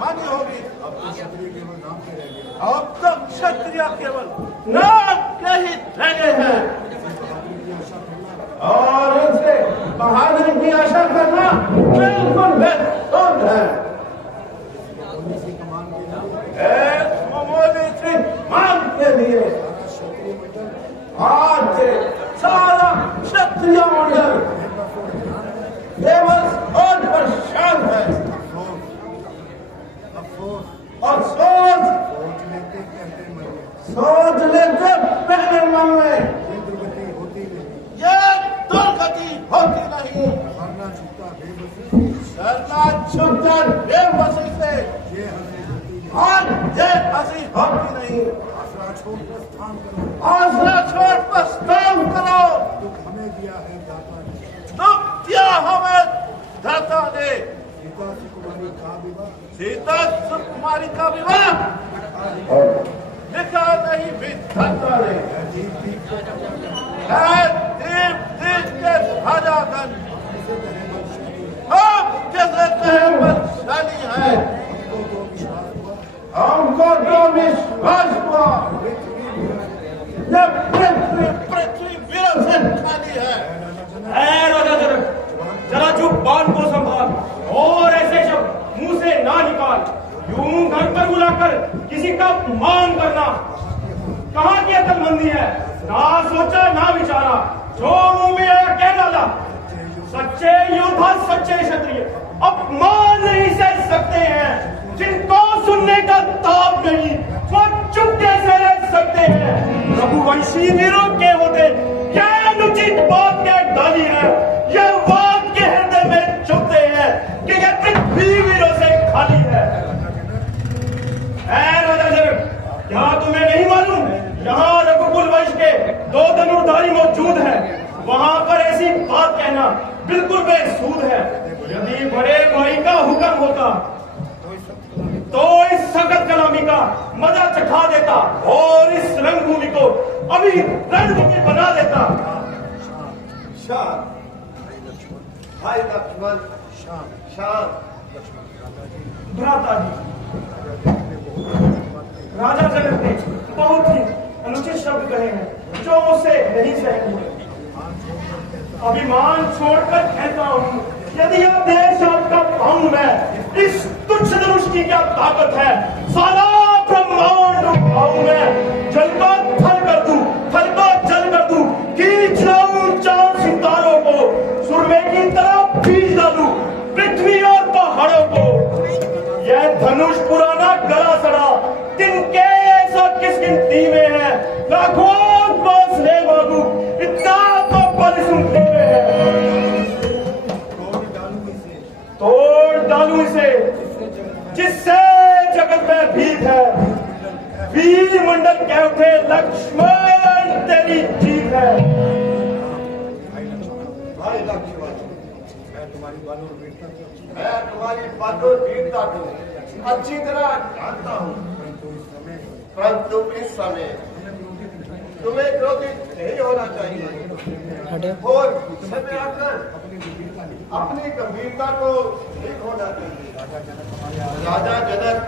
हानि होगी। अब तो क्षत्रिय केवल नाम के रह गए। अब तो क्षत्रिय केवल नाम के ही रह गए हैं और उनसे बहादुरी की आशा करना बिल्कुल बेसुध है। एक मामूली सी मांग के लिए आज से सारा क्षत्रिय मंडल बेबस और परेशान है। सोच लेते पहले मन में ये दुर्गति होती नहीं। डरना छुपता बेबसी से आज ये हंसी होती नहीं। आसरा छोड़ प्रस्थान करो। दुख हमें दिया है दाता ने। दुख दिया हमें दाता ने। सीता सुकुमारी का विवाह सीता सुकुमारी का विवाह लिखा नहीं विधाता ने। दीप दीप के ध्वजागन हम कैसे कहें बलशाली है। हमको तो विश्वास हुआ जब पृथ्वी विरसित खाली है। राजा जनक, जरा चुप बात को संभाल और ऐसे शब्द मुंह से ना निकाल। यूं घर पर बुलाकर किसी का मान करना कहाँ की अक्लमंदी है। ना सोचा ना विचारा, जो मुंह में आया कह डाला। सच्चे योद्धा सच्चे क्षत्रिय अपमान नहीं सह सकते हैं। जिनको सुनने का ताप नहीं वो चुप कैसे रह सकते हैं। रघुवंशी वीरों के होते क्या अनुचित बात कह डाली है। यह बात के हृदय में चुभते हैं कि यह पृथ्वी वीरों से खाली है। राजा जनक, क्या तुम्हें नहीं मालूम यहाँ रघुकुल वंश के 2 धनुर्धारी मौजूद हैं। वहां पर ऐसी बात कहना बिल्कुल बेसूद है। यदि बड़े भाई का हुक्म होता तो इस सख्त कलामी का मजा चखा देता और इस रंगभूमि को अभी रणभूमि बना देता। शांत भाई लक्ष्मण, शांत भ्राता जी, राजा जनक ने बहुत ही अनुचित शब्द कहे हैं जो मुझसे नहीं सहन हुए। अभिमान छोड़कर कहता हूँ, यदि यह देश आपका पाऊं मैं, इस तुच्छ धनुष की क्या ताकत है। सारा ब्रह्मांड उठाऊं मैं, जल को थल कर दूं, थल को जल कर दूं, खींच लाऊं 4 सितारों को, सुरमे की तरह खींच डालूं पृथ्वी और पहाड़ों को। यह धनुष पुराना गला सड़ा, तिनके ऐसा किस गिनती में है। लाखों बांस ले बाबू, इतना तो बल सुनते में है। तोड़ डालू इसे जिससे जगत में भीत है। वीर मंडल कह उठे लक्ष्मण तेरी जीत है। भाई लक्ष्मण, मैं तुम्हारी बहादुर वीरता को अच्छी तरह जानता हूँ, परंतु इस समय तुम्हें क्रोधित नहीं होना चाहिए और समय आकर अपनी गंभीरता को ठीक होना चाहिए। राजा जनक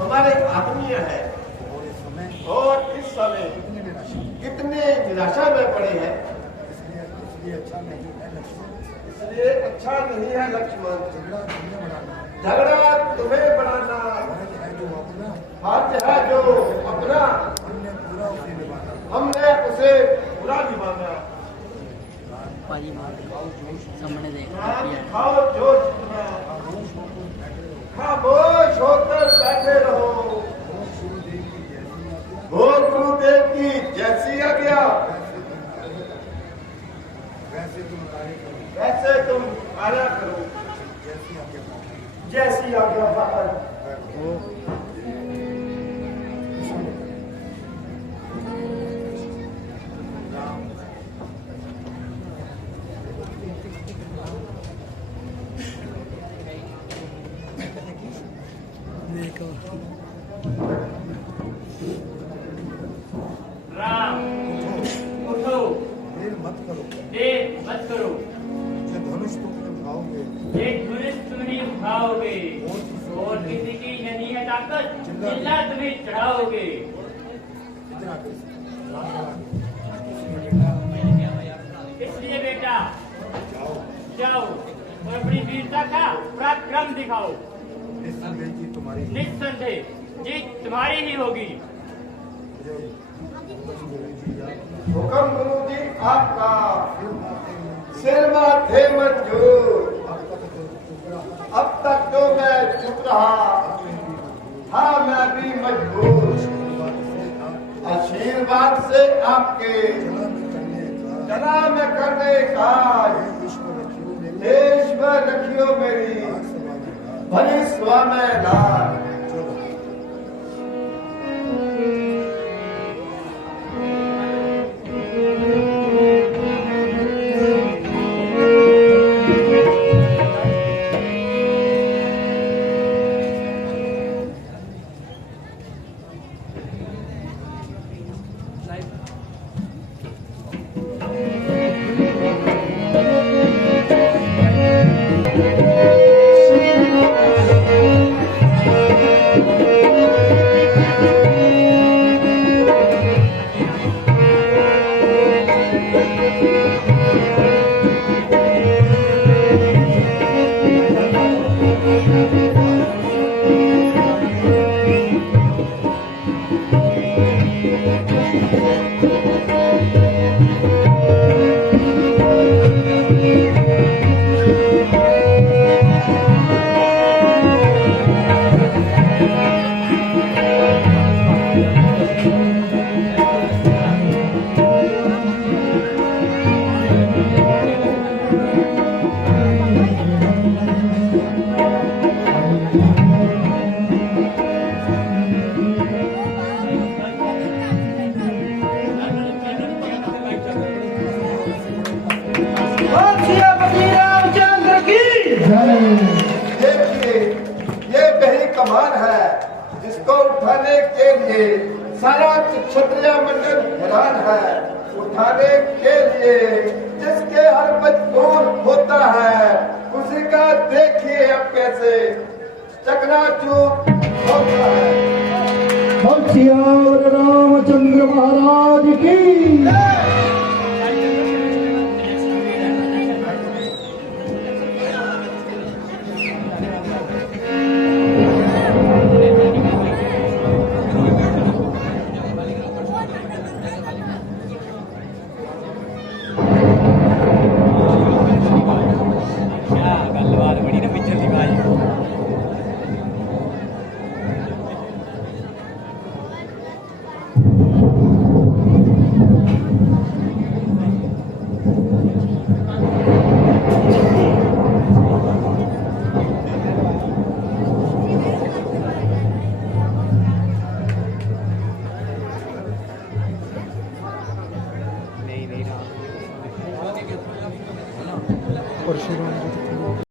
हमारे आत्मीय है और इस समय कितने निराशा में पड़े हैं। इसलिए अच्छा नहीं है लक्ष्मण, झगड़ा तुम्हें बढ़ाना। फर्ज है जो अपना, हमने उसे पूरा निभाना। खाओ जोश, खामोश होकर बैठे रहो। हो गुरुदेव की जैसी आज्ञा वैसे तुम कार्य करो। जैसी आज्ञा पाता राम, उठो, देर मत करो। धनुष तुम निभाओगे, ये धनुष तुम निभाओगे और किसी की तो जिल्ला तुम्हें चढ़ाओगे। इतना इसलिए बेटा जाओ जाओ और अपनी वीरता का पराक्रम दिखाओ। निस्संदेह जी तुम्हारी निस्संदेह जीत तुम्हारी ही होगी। हुक्म गुरु जी आपका, सिर माथे मंजूर। अब तक तो मैं चुप रहा, हाँ मैं भी मजबूर। आशीर्वाद से आपके जना में करने का देश में रखियो मेरी भली स्वा में लाल। देखिए ये वही कमान है जिसको उठाने के लिए सारा क्षत्रिय मंडल हैरान है। उठाने के लिए जिसके हर मजबूर होता है, उसी का देखिए अब कैसे चकनाचूर होता है। रामचंद्र महाराज की परशुराम